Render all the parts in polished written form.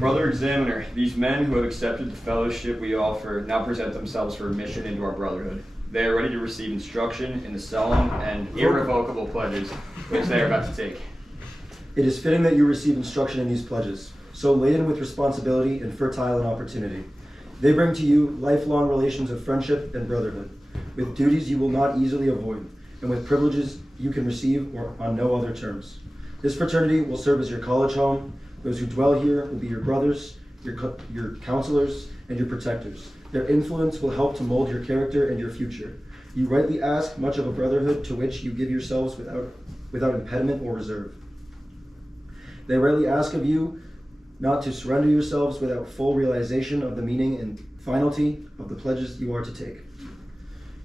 Brother Examiner, these men who have accepted the fellowship we offer now present themselves for admission into our brotherhood. They are ready to receive instruction in the solemn and irrevocable pledges which they are about to take. It is fitting that you receive instruction in these pledges, so laden with responsibility and fertile in opportunity. They bring to you lifelong relations of friendship and brotherhood, with duties you will not easily avoid, and with privileges you can receive or on no other terms. This fraternity will serve as your college home. Those who dwell here will be your brothers, your counselors, and your protectors. Their influence will help to mold your character and your future. You rightly ask much of a brotherhood to which you give yourselves without impediment or reserve. They rarely ask of you not to surrender yourselves without full realization of the meaning and finality of the pledges you are to take.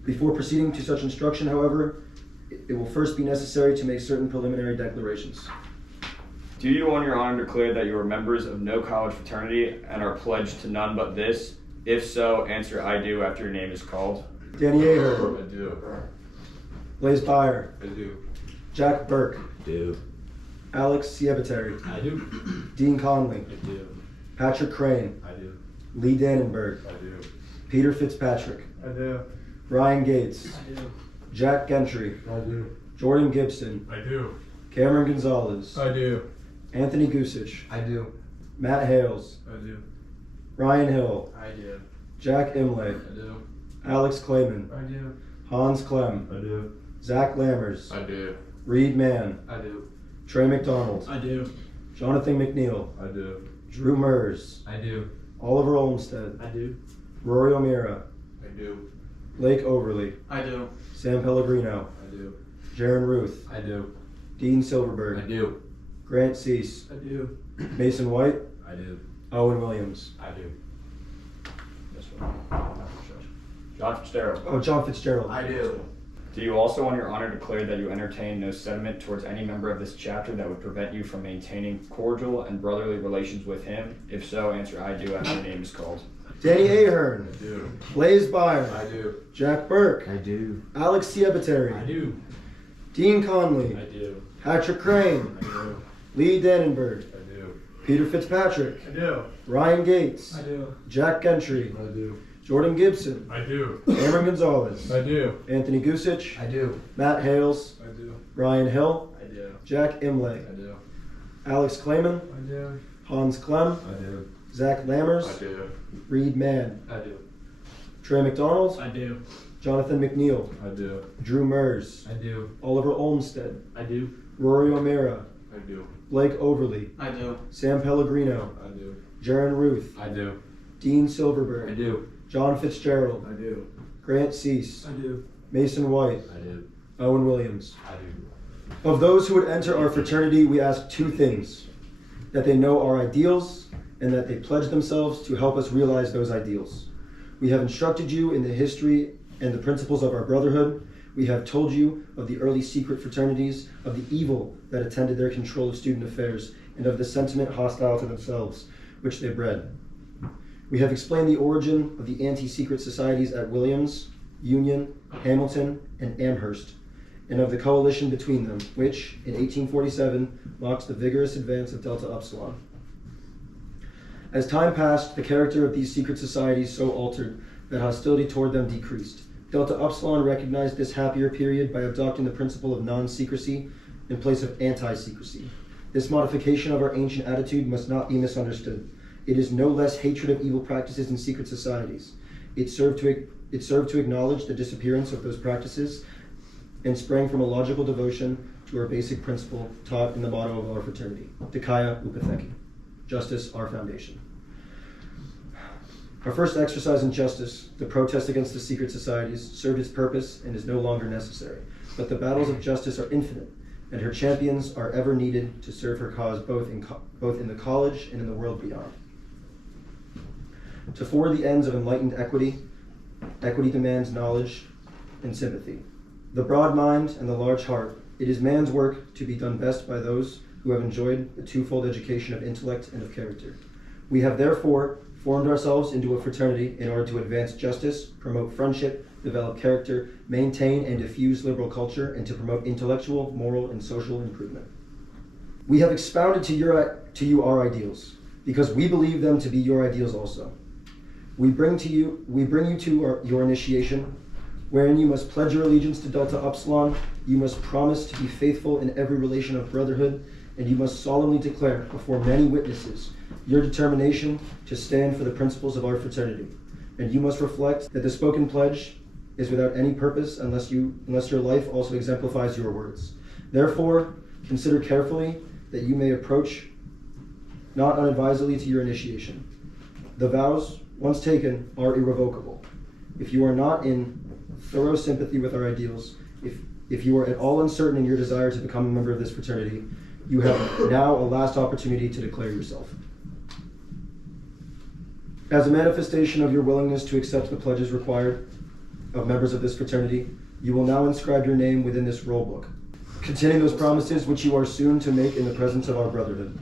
Before proceeding to such instruction, however, it will first be necessary to make certain preliminary declarations. Do you on your honor declare that you are members of no college fraternity and are pledged to none but this? If so, answer I do after your name is called. Danny Aher. I do. Blaze Byer. I do. Jack Burke. I do. Alex Siebateri. I do. Dean Conley. I do. Patrick Crane. I do. Lee Dannenberg. I do. Peter Fitzpatrick. I do. Ryan Gates. I do. Jack Gentry. I do. Jordan Gibson. I do. Cameron Gonzalez. I do. Anthony Gusich. I do. Matt Hales. I do. Ryan Hill. I do. Jack Imlay. I do. Alex Clayman. I do. Hans Clem. I do. Zach Lammers. I do. Reed Mann. I do. Trey McDonald. I do. Jonathan McNeil. I do. Drew Mers. I do. Oliver Olmsted. I do. Rory O'Meara. I do. Blake Overly. I do. Sam Pellegrino. I do. Jaron Ruth. I do. Dean I Silverberg. do. Grant Cease. I do. Mason White. I do. Owen Williams. I do. This one. John Fitzgerald. Oh, John Fitzgerald. I do. Do you also on your honor declare that you entertain no sentiment towards any member of this chapter that would prevent you from maintaining cordial and brotherly relations with him? If so, answer I do after your name is called. Danny Ahern. I do. Blaze Byer. I do. Jack Burke. I do. Alex Siebateri. I do. Dean Conley. I do. Patrick Crane. I do. Lee Dannenberg. I do. Peter Fitzpatrick. I do. Ryan Gates. I do. Jack Gentry. I do. Jordan Gibson. I do. Cameron Gonzalez. I do. Anthony Gusich. I do. Matt Hales. I do. Ryan Hill. I do. Jack Imlay. I do. Alex Clayman. I do. Hans Clem. I do. Zach Lammers. I do. Reed Mann. I do. Trey McDonald. I do. Jonathan McNeil. I do. Drew Mers. I do. Oliver Olmsted. I do. Rory O'Meara. I do. Blake Overly. I do. Sam Pellegrino. I do. Jaron Ruth. I do. Dean Silverberg. I do. John Fitzgerald. I do. Grant Cease. I do. Mason White. I do. Owen Williams. I do. Of those who would enter our fraternity, we ask two things: that they know our ideals, and that they pledge themselves to help us realize those ideals. We have instructed you in the history and the principles of our brotherhood. We have told you of the early secret fraternities, of the evil that attended their control of student affairs, and of the sentiment hostile to themselves, which they bred. We have explained the origin of the anti-secret societies at Williams, Union, Hamilton, and Amherst, and of the coalition between them, which, in 1847, marks the vigorous advance of Delta Upsilon. As time passed, the character of these secret societies so altered that hostility toward them decreased. Delta Upsilon recognized this happier period by adopting the principle of non-secrecy in place of anti-secrecy. This modification of our ancient attitude must not be misunderstood. It is no less hatred of evil practices in secret societies. It served to acknowledge the disappearance of those practices and sprang from a logical devotion to our basic principle taught in the motto of our fraternity, Dikaya Upatheki, justice, our foundation. Our first exercise in justice, the protest against the secret societies, served its purpose and is no longer necessary. But the battles of justice are infinite, and her champions are ever needed to serve her cause both in the college and in the world beyond. To forward the ends of enlightened equity, equity demands knowledge and sympathy. The broad mind and the large heart, it is man's work to be done best by those who have enjoyed the twofold education of intellect and of character. We have therefore formed ourselves into a fraternity in order to advance justice, promote friendship, develop character, maintain and diffuse liberal culture, and to promote intellectual, moral, and social improvement. We have expounded to you our ideals. because we believe them to be your ideals also. We bring you to your initiation, wherein you must pledge your allegiance to Delta Upsilon, you must promise to be faithful in every relation of brotherhood, and you must solemnly declare before many witnesses your determination to stand for the principles of our fraternity. And you must reflect that the spoken pledge is without any purpose unless your life also exemplifies your words. Therefore, consider carefully that you may approach not unadvisedly to your initiation. The vows, once taken, are irrevocable. If you are not in thorough sympathy with our ideals, if you are at all uncertain in your desire to become a member of this fraternity, you have now a last opportunity to declare yourself. As a manifestation of your willingness to accept the pledges required of members of this fraternity, you will now inscribe your name within this roll book, containing those promises which you are soon to make in the presence of our brotherhood.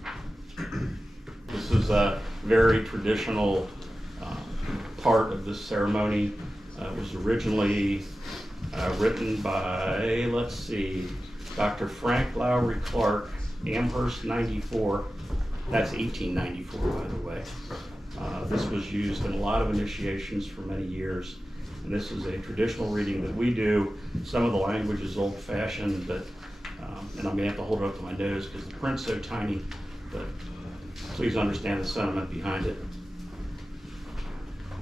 This is a very traditional part of this ceremony. It was originally written by, Dr. Frank Lowry Clark, Amherst 94. That's 1894, by the way. This was used in a lot of initiations for many years. And this is a traditional reading that we do. Some of the language is old-fashioned, but and I may have to hold it up to my nose because the print's so tiny, but please understand the sentiment behind it.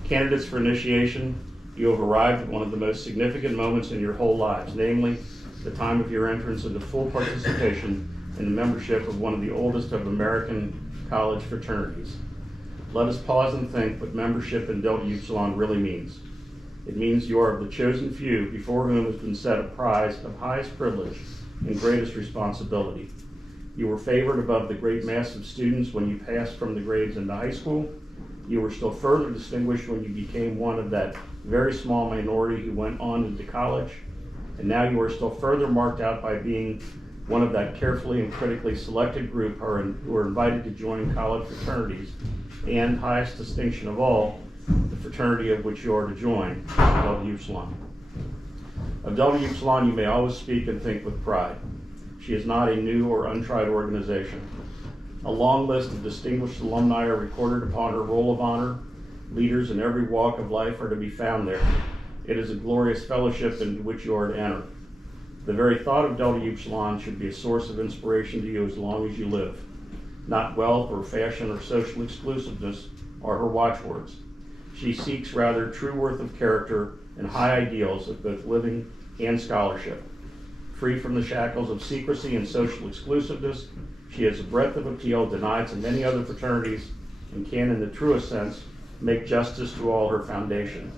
Candidates for initiation, you have arrived at one of the most significant moments in your whole lives, namely the time of your entrance into full participation in the membership of one of the oldest of American college fraternities. Let us pause and think what membership in Delta Upsilon really means. It means you are of the chosen few before whom has been set a prize of highest privilege and greatest responsibility. You were favored above the great mass of students when you passed from the grades into high school. You were still further distinguished when you became one of that very small minority who went on into college. And now you are still further marked out by being one of that carefully and critically selected group who are invited to join college fraternities, and highest distinction of all, the fraternity of which you are to join, Delta Upsilon. Of Delta Upsilon, you may always speak and think with pride. She is not a new or untried organization. A long list of distinguished alumni are recorded upon her roll of honor. Leaders in every walk of life are to be found there. It is a glorious fellowship into which you are to enter. The very thought of Delta Upsilon should be a source of inspiration to you as long as you live. Not wealth or fashion or social exclusiveness are her watchwords. She seeks rather true worth of character and high ideals of both living and scholarship. Free from the shackles of secrecy and social exclusiveness, she has a breadth of appeal denied to many other fraternities and can, in the truest sense, make justice to all her foundation.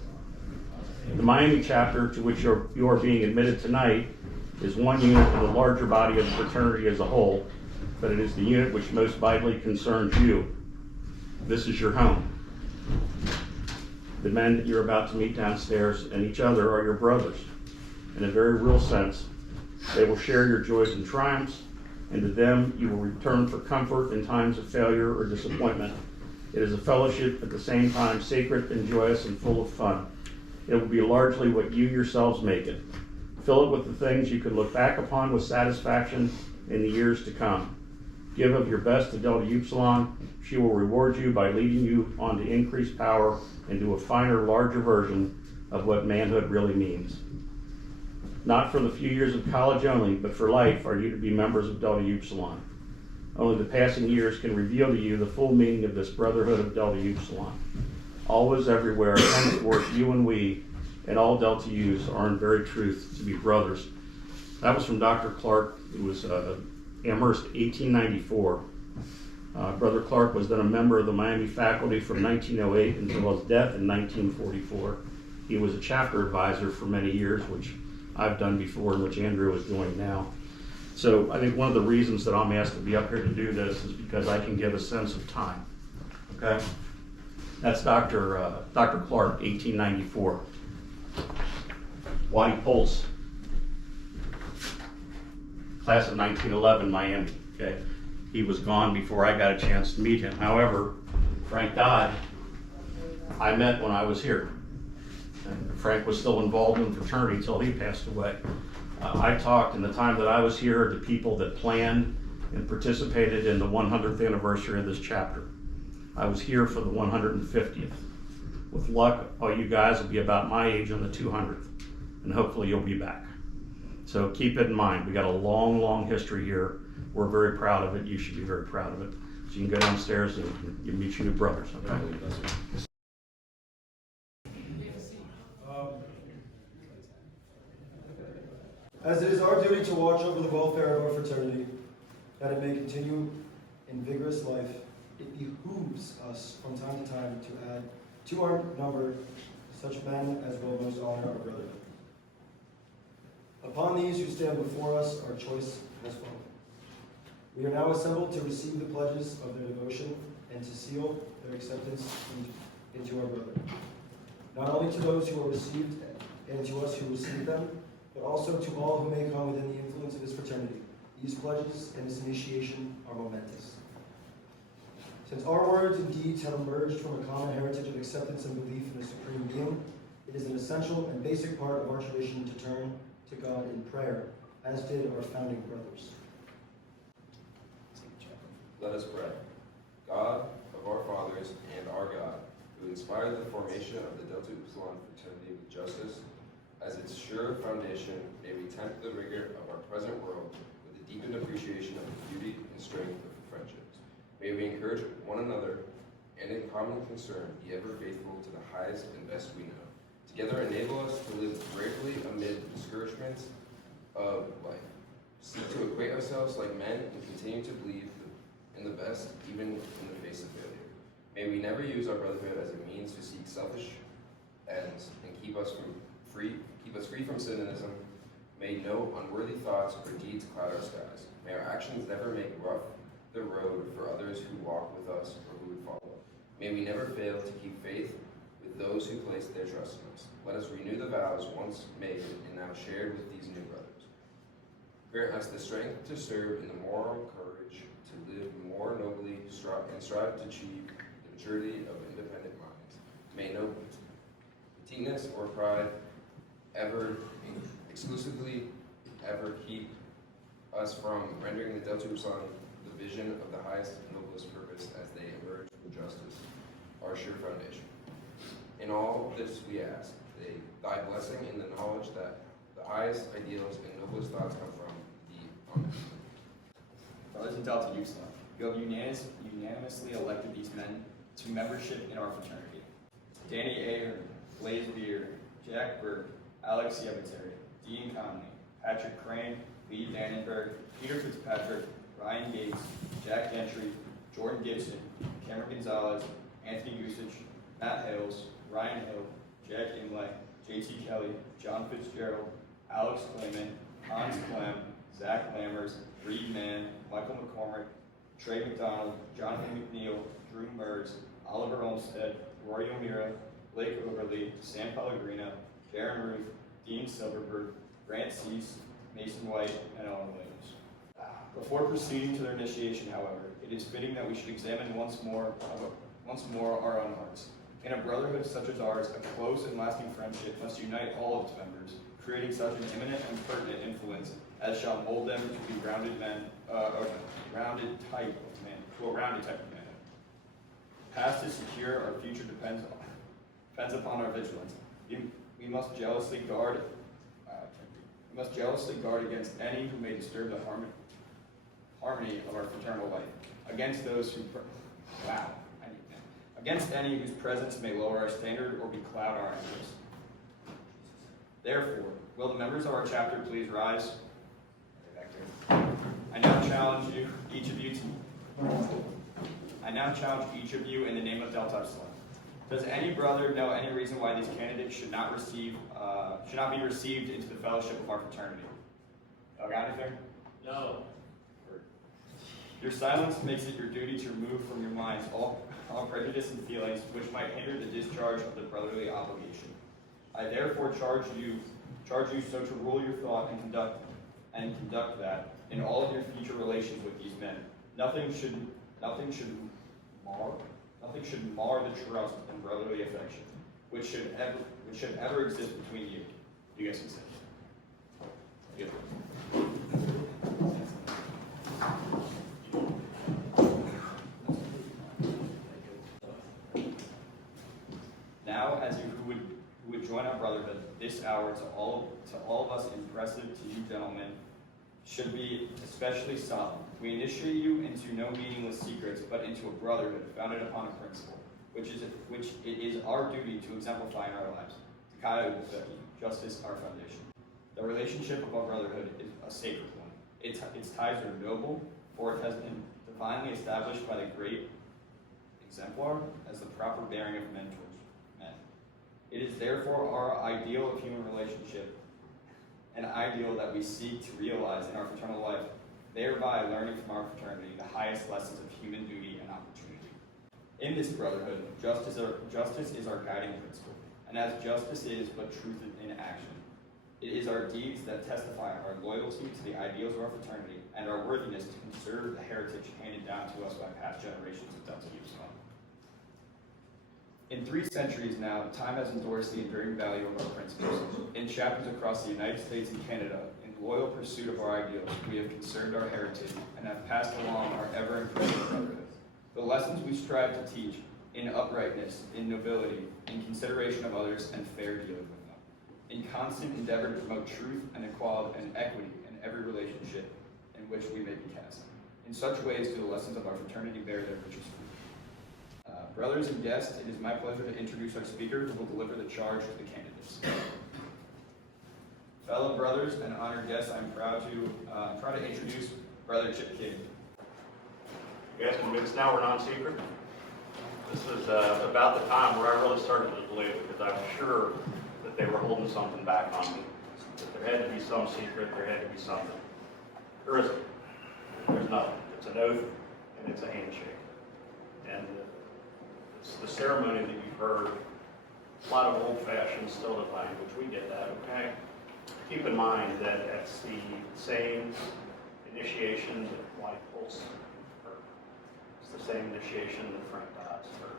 The Miami chapter, to which you are being admitted tonight, is one unit of the larger body of the fraternity as a whole, but it is the unit which most vitally concerns you. This is your home. The men that you're about to meet downstairs and each other are your brothers. In a very real sense, they will share your joys and triumphs, and to them you will return for comfort in times of failure or disappointment. It is a fellowship at the same time sacred and joyous and full of fun. It will be largely what you yourselves make it. Fill it with the things you can look back upon with satisfaction in the years to come. Give of your best to Delta Upsilon. She will reward you by leading you on to increased power and to a finer, larger version of what manhood really means. Not for the few years of college only, but for life are you to be members of Delta Upsilon. Only the passing years can reveal to you the full meaning of this brotherhood of Delta Upsilon. Always, everywhere, henceforth, you and we, and all Delta U's are in very truth to be brothers. That was from Dr. Clark. It was Amherst, 1894. Brother Clark was then a member of the Miami faculty from 1908 until his death in 1944. He was a chapter advisor for many years, which I've done before and which Andrew is doing now. So I think one of the reasons that I'm asked to be up here to do this is because I can give a sense of time. Okay? That's Dr. Clark, 1894. Waddy Pulse, class of 1911, Miami. Okay? He was gone before I got a chance to meet him. However, Frank Dodd, I met when I was here. And Frank was still involved in the fraternity until he passed away. I talked in the time that I was here to people that planned and participated in the 100th anniversary of this chapter. I was here for the 150th. With luck, all you guys will be about my age on the 200th, and hopefully you'll be back. So keep it in mind, we got a long, long history here. We're very proud of it. You should be very proud of it. So you can go downstairs and you meet your new brothers, okay? As it is our duty to watch over the welfare of our fraternity, that it may continue in vigorous life, it behooves us from time to time to add to our number such men as will most honor our brotherhood. Upon these who stand before us, our choice has fallen. We are now assembled to receive the pledges of their devotion and to seal their acceptance into our brotherhood. Not only to those who are received and to us who receive them, but also to all who may come within the influence of this fraternity. These pledges and this initiation are momentous. Since our words and deeds have emerged from a common heritage of acceptance and belief in the Supreme Being, it is an essential and basic part of our tradition to turn to God in prayer, as did our founding brothers. Let us pray. God of our fathers and our God, who inspired the formation of the Delta Upsilon fraternity with justice as its sure foundation, may we tempt the rigor of our present world with a deepened appreciation of the beauty and strength of friendships. May we encourage one another and in common concern be ever faithful to the highest and best we know. Together enable us to live bravely amid the discouragements of life. Seek to equate ourselves like men and continue to believe in the best even in the face of failure. May we never use our brotherhood as a means to seek selfish ends and keep us free from cynicism. May no unworthy thoughts or deeds cloud our skies. May our actions never make rough the road for others who walk with us or who would follow. May we never fail to keep faith with those who place their trust in us. Let us renew the vows once made and now shared with these new brothers. Grant us the strength to serve and the moral courage to live more nobly and strive to achieve the maturity of independent minds. May no pettiness or pride exclusively ever keep us from rendering the Delta Upsilon the vision of the highest and noblest purpose as they emerge from justice, our sure foundation. In all this we ask, thy blessing in the knowledge that the highest ideals and noblest thoughts come from thee. Amen. Brothers in Delta Upsilon, you have unanimously elected these men to membership in our fraternity. Danny Ahern, Blaze Beer, Jack Burke, Alex Yeviteri, Dean Conley, Patrick Crane, Lee Dannenberg, Peter Fitzpatrick, Ryan Gates, Jack Gentry, Jordan Gibson, Cameron Gonzalez, Anthony Gusich, Matt Hales, Ryan Hill, Jack Imlay, JT Kelly, John Fitzgerald, Alex Clayman, Hans Clem, Zach Lammers, Reed Mann, Michael McCormick, Trey McDonald, Jonathan McNeil, Drew Merz, Oliver Olmstead, Rory O'Meara, Blake Overly, Sam Pellegrino, Darren Ruth, Dean Silverberg, Grant Cease, Mason White, and Owen Williams. Before proceeding to their initiation, however, it is fitting that we should examine once more our own hearts. In a brotherhood such as ours, a close and lasting friendship must unite all of its members, creating such an imminent and pertinent influence as shall mold them to be a rounded type of man. Past is secure, our future depends upon our vigilance. We must jealously guard against any who may disturb the harmony of our fraternal life, against any whose presence may lower our standard or becloud our interests. Therefore, will the members of our chapter please rise? I now challenge each of you in the name of Delta Upsilon. Does any brother know any reason why these candidates should not be received into the fellowship of our fraternity? Y'all got anything? No. Your silence makes it your duty to remove from your minds all prejudice and feelings which might hinder the discharge of the brotherly obligation. I therefore charge you so to rule your thought and conduct that in all of your future relations with these men. Nothing should mar the trust and brotherly affection which should ever exist between you. You guys can sit. Good. this hour to all of us impressive to you gentlemen should be especially solemn. We initiate you into no meaningless secrets, but into a brotherhood founded upon a principle, which it is our duty to exemplify in our lives. Justice, our foundation. The relationship of our brotherhood is a sacred one. Its ties are noble, for it has been divinely established by the great exemplar as the proper bearing of men towards men. It is therefore our ideal of human relationship, an ideal that we seek to realize in our fraternal life, thereby learning from our fraternity the highest lessons of human duty and opportunity. In this brotherhood, justice is our guiding principle, and as justice is but truth in action, it is our deeds that testify our loyalty to the ideals of our fraternity and our worthiness to conserve the heritage handed down to us by past generations of Delta Upsilon. In 3 centuries now, time has endorsed the enduring value of our principles. In chapters across the United States and Canada, in loyal pursuit of our ideals, we have conserved our heritage and have passed along our ever-increasing brotherhood. The lessons we strive to teach in uprightness, in nobility, in consideration of others, and fair dealing with them. In constant endeavor to promote truth and equality and equity in every relationship in which we may be cast. In such ways do the lessons of our fraternity bear their richest fruit. Brothers and guests, it is my pleasure to introduce our speaker who will deliver the charge to the candidates. Fellow brothers and honored guests, I'm proud to introduce Brother Chip King. You guys convinced now we're non-secret? This is about the time where I really started to believe it, because I was sure that they were holding something back on me. That there had to be some secret, there had to be something. There isn't. There's nothing. It's an oath and it's a handshake. And it's the ceremony that you've heard, a lot of old-fashioned stilted language. We get that, okay? Keep in mind that it's the same initiation that White Pulse heard. It's the same initiation that Frank Dodds heard.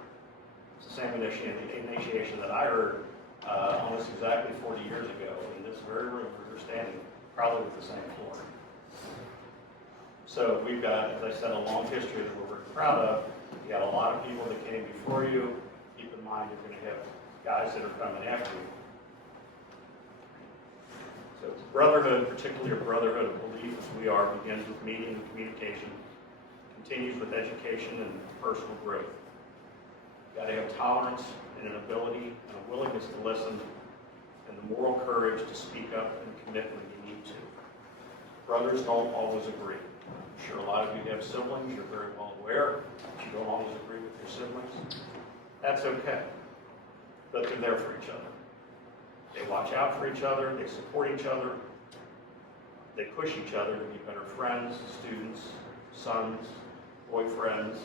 It's the same initiation that I heard almost exactly 40 years ago in this very room where you're standing, probably with the same floor. So we've got, as I said, a long history that we're very proud of. You got a lot of people that came before you. Keep in mind you're going to have guys that are coming after you. So brotherhood, particularly a brotherhood of belief as we are, begins with meeting and communication, continues with education and personal growth. You got to have tolerance and an ability and a willingness to listen and the moral courage to speak up and commit when you need to. Brothers don't always agree. I'm sure a lot of you have siblings. You're very well aware that you don't always agree with your siblings. That's okay. But they're there for each other. They watch out for each other. They support each other. They push each other to be better friends, students, sons, boyfriends,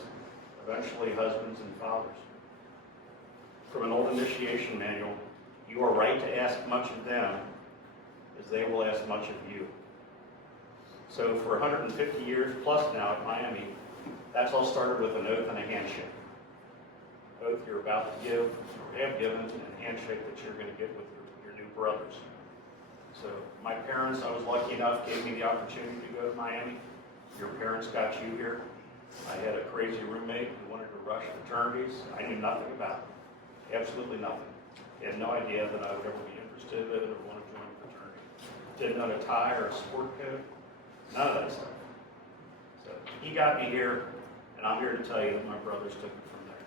eventually husbands and fathers. From an old initiation manual, you are right to ask much of them as they will ask much of you. So for 150 years plus now at Miami, that's all started with an oath and a handshake. Oath you're about to give, or have given, and a handshake that you're going to get with your new brothers. So my parents, I was lucky enough, gave me the opportunity to go to Miami. Your parents got you here. I had a crazy roommate who wanted to rush fraternities. I knew nothing about it. Absolutely nothing. He had no idea that I would ever be interested in it or want to join a fraternity. Didn't know a tie or a sport coat. None of that stuff. So he got me here, and I'm here to tell you that my brothers took it from there.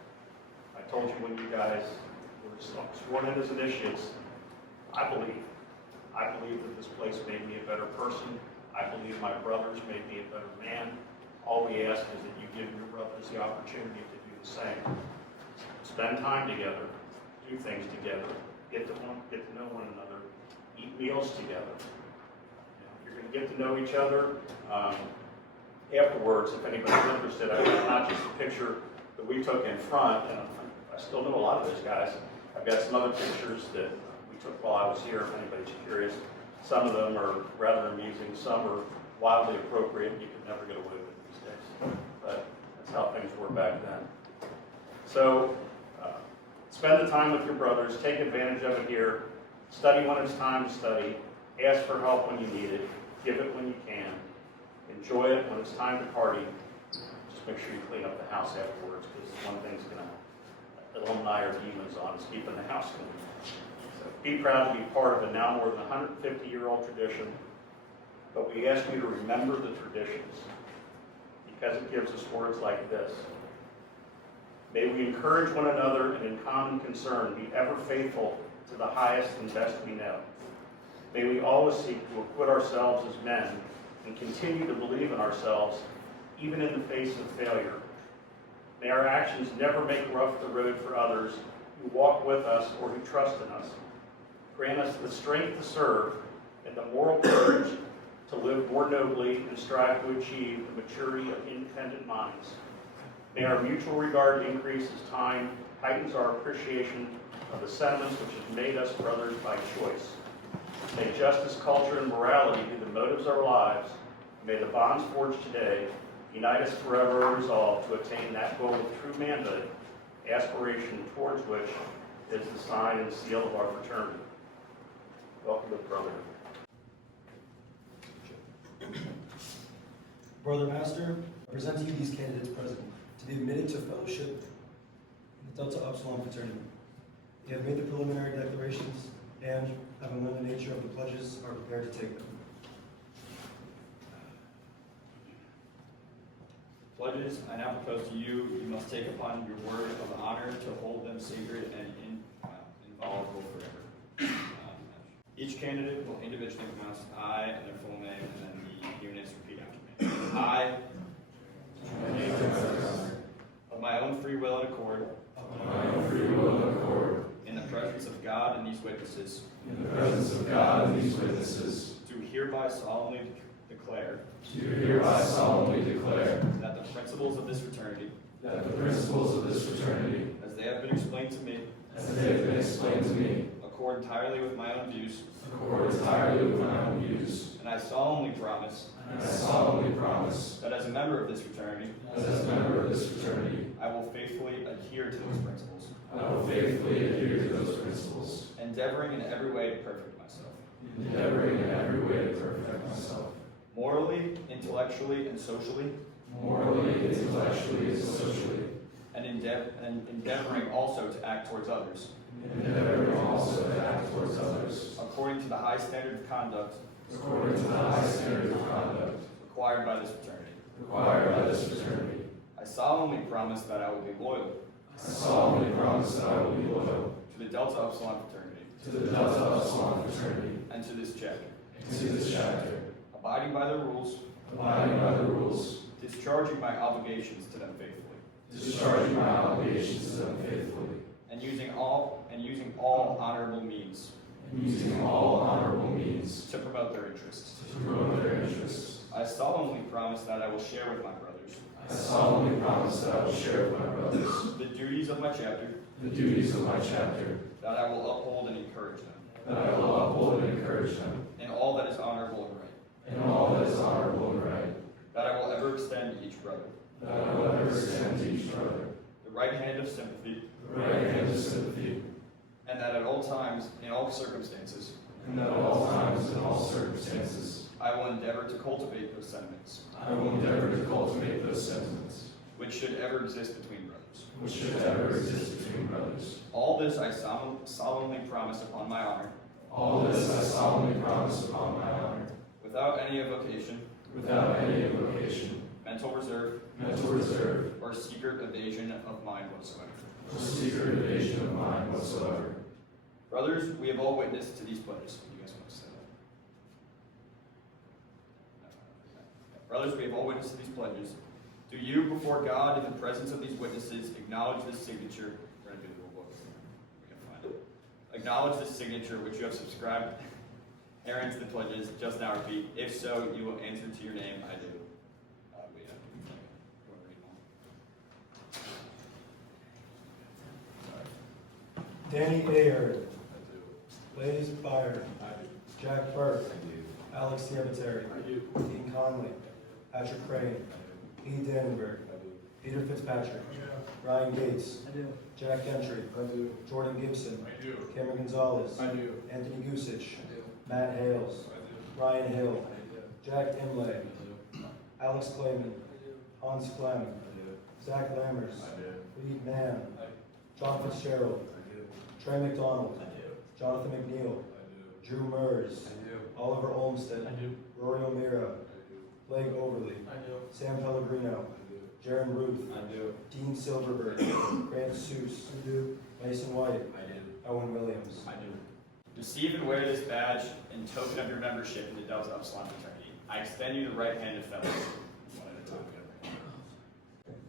I told you when you guys were sworn in as initiates, I believe that this place made me a better person. I believe my brothers made me a better man. All we ask is that you give your brothers the opportunity to do the same. Spend time together, do things together, get to know one another, eat meals together. You're going to get to know each other. Afterwards, if anybody's interested, I've got not just a picture that we took in front, and I still know a lot of those guys. I've got some other pictures that we took while I was here, if anybody's curious. Some of them are rather amusing, some are wildly appropriate, and you can never get away with it these days. But that's how things were back then. So, spend the time with your brothers, take advantage of it here, study when it's time to study, ask for help when you need it, give it when you can, enjoy it when it's time to party. Just make sure you clean up the house afterwards, because one thing's alumni are demons on is keeping the house clean. So Be proud to be part of a now more than 150-year-old tradition, but we ask you to remember the traditions because it gives us words like this. May we encourage one another and in common concern be ever faithful to the highest and best we know. May we always seek to acquit ourselves as men and continue to believe in ourselves even in the face of failure. May our actions never make rough the road for others who walk with us or who trust in us. Grant us the strength to serve and the moral courage to live more nobly and strive to achieve the maturity of independent minds. May our mutual regard increase as time heightens our appreciation of the sentiments which have made us brothers by choice. May justice, culture, and morality be the motives of our lives. May the bonds forged today unite us forever in resolve to attain that goal of true manhood, aspiration towards which is the sign and seal of our fraternity. Welcome to the program. Brother Master, I present to you these candidates present to be admitted to fellowship in the Delta Upsilon Fraternity. They have made the preliminary declarations and, having learned the nature of the pledges, are prepared to take them. Pledges, I now propose to you, you must take upon your word of honor to hold them sacred and inviolable forever. Each candidate will individually pronounce I and their full name, and then the units repeat after me. I, of my own free will and accord, in the presence of God and these witnesses, do hereby solemnly declare that the principles of this fraternity, as they have been explained to me, accord entirely with my own views, and I solemnly promise that as a member of this fraternity, I will faithfully adhere to those principles, endeavoring in every way to perfect myself, morally, intellectually, and socially, and endeavoring also to act towards others, according to the high standard of conduct required by this fraternity. I solemnly promise that I will be loyal to the Delta Upsilon Fraternity and to this chapter, abiding by the rules, discharging my obligations to them faithfully, and using all honorable means to promote their interests. I solemnly promise that I will share with my brothers the duties of my chapter, that I will uphold and encourage them in all that is honorable and right, that I will ever extend to each brother the right hand of sympathy, and that at all times, in all circumstances, I will endeavor to cultivate those sentiments which should ever exist between brothers. All this I solemnly promise upon my honor, without any evocation, mental reserve, or secret evasion of mind whatsoever. Brothers, we have all witnessed to these pledges. You guys want to say that? Brothers, we have all witnessed to these pledges. Do you, before God, in the presence of these witnesses, acknowledge this signature? We're going to do the little book. We can find it. Acknowledge this signature which you have subscribed herein to the pledges. Just now repeat. If so, you will answer to your name. I do. Danny Ayard. Blaze Byer. Jack Burke. Alex Ciabateri. Dean Conley. Patrick Crane. E. Dannenberg. Peter Fitzpatrick. Ryan Gates. Jack Gentry. Jordan Gibson. Cameron Gonzalez. Anthony Gusich. Matt Hales. Ryan Hill. Jack Imlay. Alex Clayman. Hans Clem. Zach Lammers. Reed Mann. John Fitzgerald. Trey McDonald. Jonathan McNeil. I do. Drew Murs. I do. Oliver Olmsted. I do. Rory O'Meara. I do. Blake Overly. I do. Sam Pellegrino. I do. Jaron Ruth. I do. Dean Silverberg. Grant Seuss. Mason White. I do. Owen Williams. I do. Receive and wear this badge in token of your membership in the Delta Upsilon Fraternity. I extend you the right hand of fellowship. One at a time.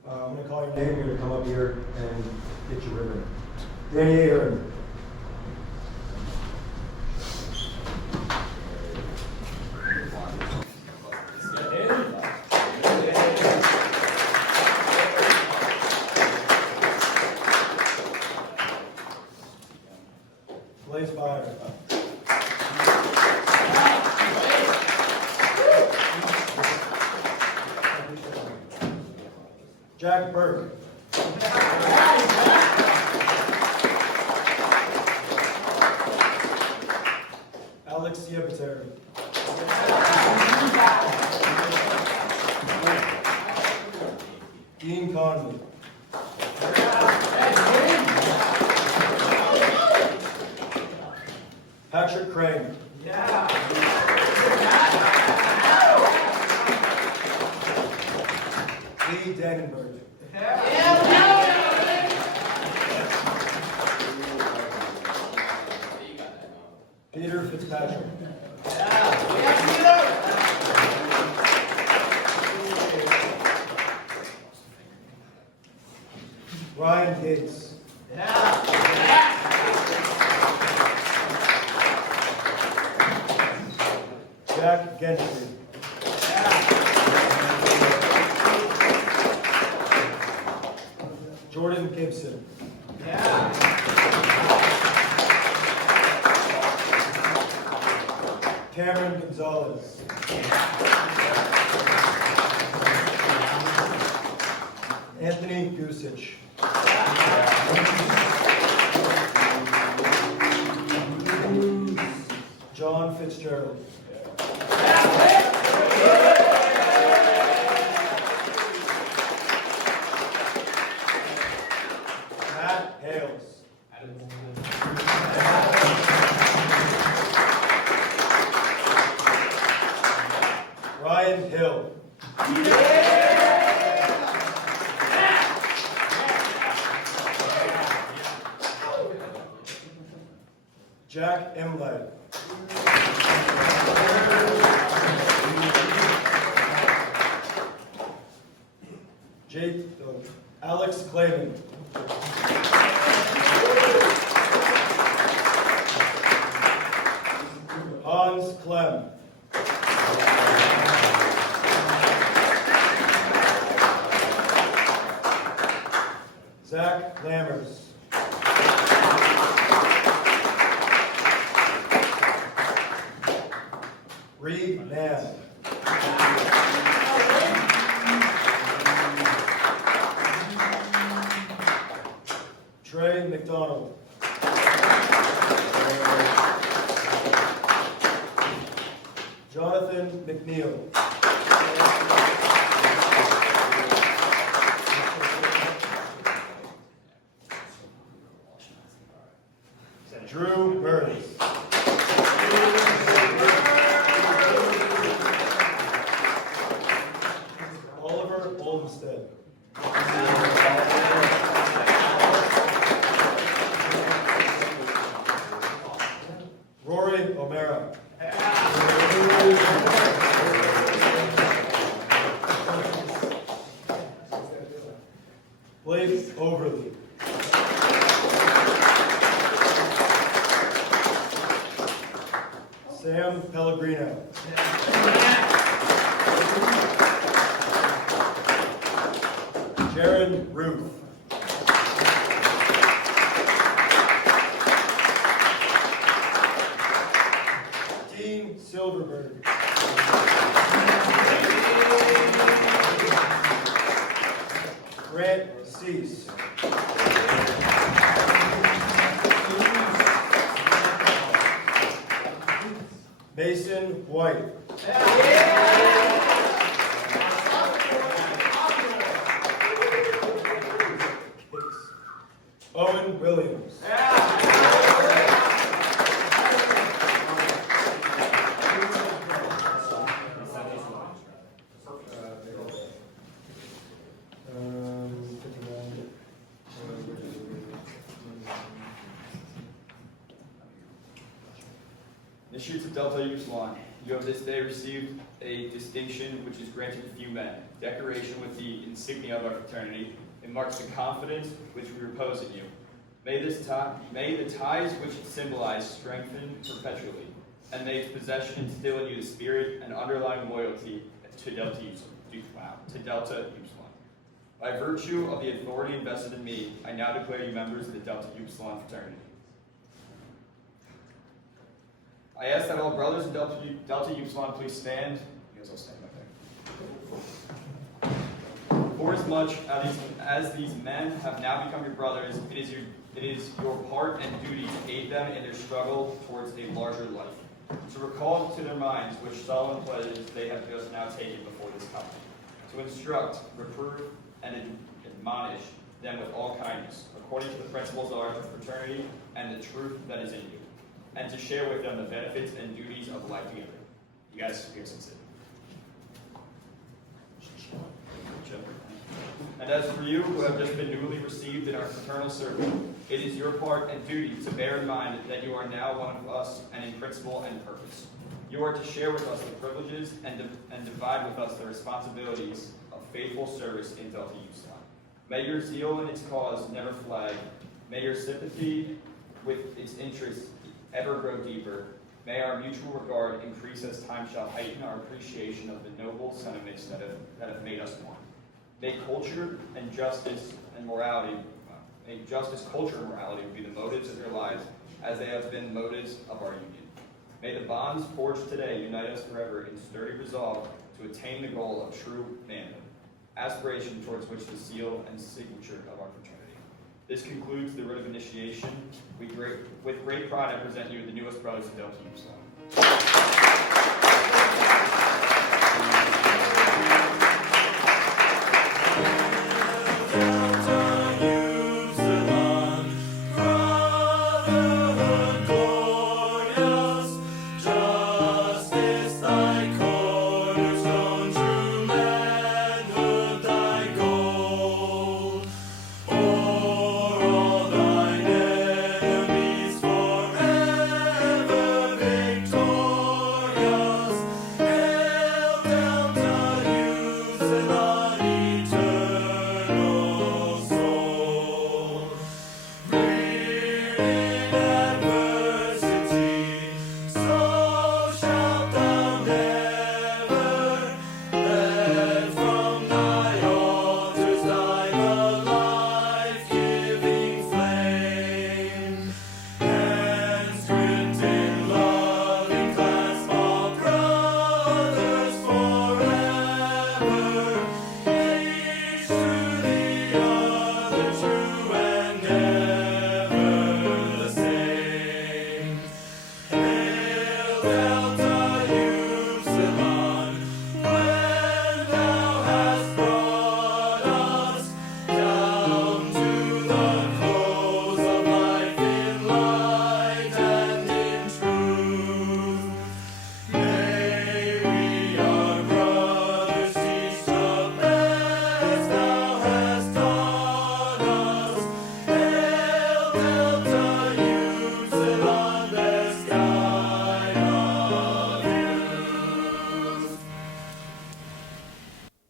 I'm going to call your name. You're going to come up here and get your ribbon. Danny Aaron. Blaze Byron. Jack Burke. Alex Yepateri. Dean Conley. Patrick Crane. Lee Dannenberg. Peter Fitzpatrick. Ryan Gates. Jack Gentry. Jordan Gibson. Cameron Gonzalez. Anthony Gusich. John Fitzgerald. Matt Hales. Ryan Hill. Jack Imlay. Alex Clayman. Hans Clem. Zach Lammers. Reed Mann. Trey McDonald. Jonathan McNeil. Drew Burns. Oliver Olmsted. Rory O'Meara. Blake Overly. Sam Pellegrino. Jaron Ruth. Dean Silverberg. Grant Cease. Mason White. Owen Williams. Shoots of Delta Upsilon, you have this day received a distinction which is granted to few men, decoration with the insignia of our fraternity. It marks the confidence which we repose in you. May the ties which it symbolize strengthen perpetually, and may its possession instill in you the spirit and underlying loyalty to Delta Upsilon. By virtue of the authority invested in me, I now declare you members of the Delta Upsilon fraternity. I ask that all brothers in Delta Upsilon please stand. You guys all stand back there. Forasmuch as these men have now become your brothers, it is your part and duty to aid them in their struggle towards a larger life, to recall to their minds which solemn pledges they have just now taken before this company, to instruct, reprove, and admonish them with all kindness, according to the principles of our fraternity and the truth that is in you, and to share with them the benefits and duties of life together. You guys can sit. And as for you who have just been newly received in our fraternal circle, it is your part and duty to bear in mind that you are now one of us and in principle and purpose. You are to share with us the privileges and divide with us the responsibilities of faithful service in Delta Upsilon. May your zeal in its cause never flag. May your sympathy with its interests ever grow deeper. May our mutual regard increase as time shall heighten our appreciation of the noble sentiments that have made us one. May culture and justice and morality, culture, and morality be the motives of your lives as they have been motives of our union. May the bonds forged today unite us forever in sturdy resolve to attain the goal of true manhood, aspiration towards which the seal and signature of our fraternity. This concludes the rite of initiation. With great pride, I present you the newest brothers of Delta Upsilon.